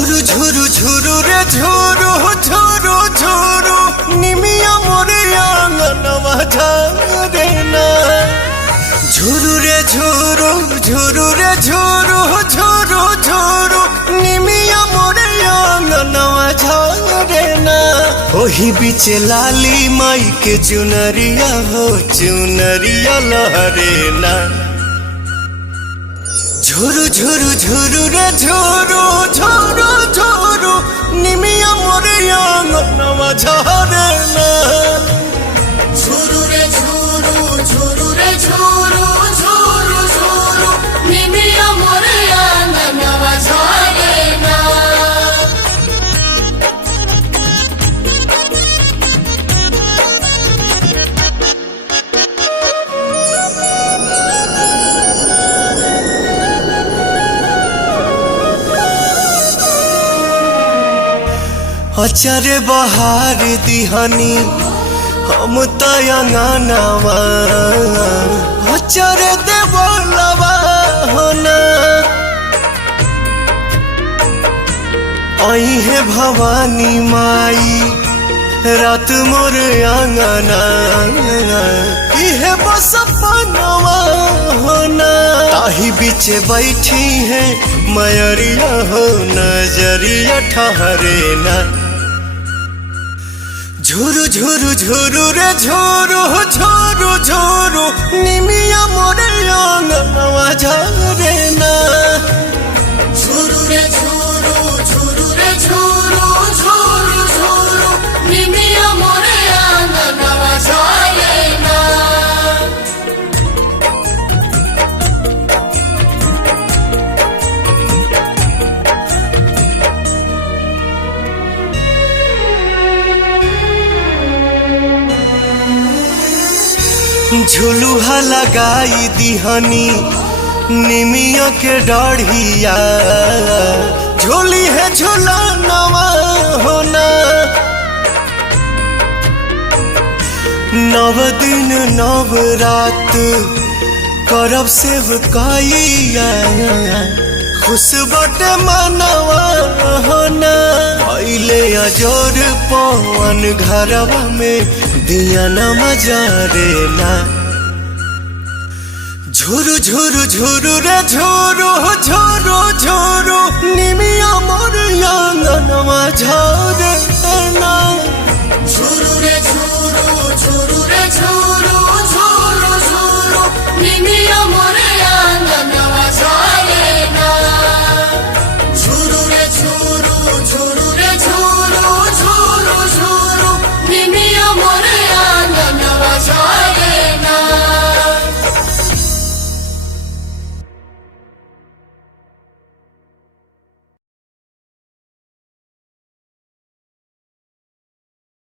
झुरु झुरु झुरु रे झुरु झुरु झुरु निमिया मोरे आंगनवा झारे ना। झुरु रे झुरु झुरु रे झुरु झुरु झुरु निमिया मोरे आंगनवा झारे ना। ओही बीचे लाली माई के चुनरिया हो चुनरिया लहरे ना। झुरु झुरु झुरु रे झुरु झुरु झुरु निमिया मोरे आंगनवा झारे ना। झुरु रे झुरु झुरु रे झुरु झुरु झुरु निमिया मोरे आंगनवा झारे ना। अचारे बहार दिहानी हम तयंगनवा अचारे देवलवा होना। आई है भवानी माई रात मोर आंगना इहे बस अपनवा होना। ताही बीचे बैठी है मयरिया हो नजरिया ठहरे ना। झुरु झुरु झुरु रे झुरु झुरु झुरु निमिया मोरे आंगनवा झारे ना। झुरु रे झुरु झुरु रे झुरु झुरु झुरु निमिया मोरे आंगनवा झारे ना। झुलुहा लगाई दिहनी निमिया के डाढ़िया झोली है झुलनवा होना। नव दिन नव रात करब सेवकाइया खुश बटे मनवा होना। पहले अजोर पवन घरवा में दिया न मजारे ना। झुरु झुरु झुरु रे झुरु झुरु झुरु निमिया मोर आंगनवा झारे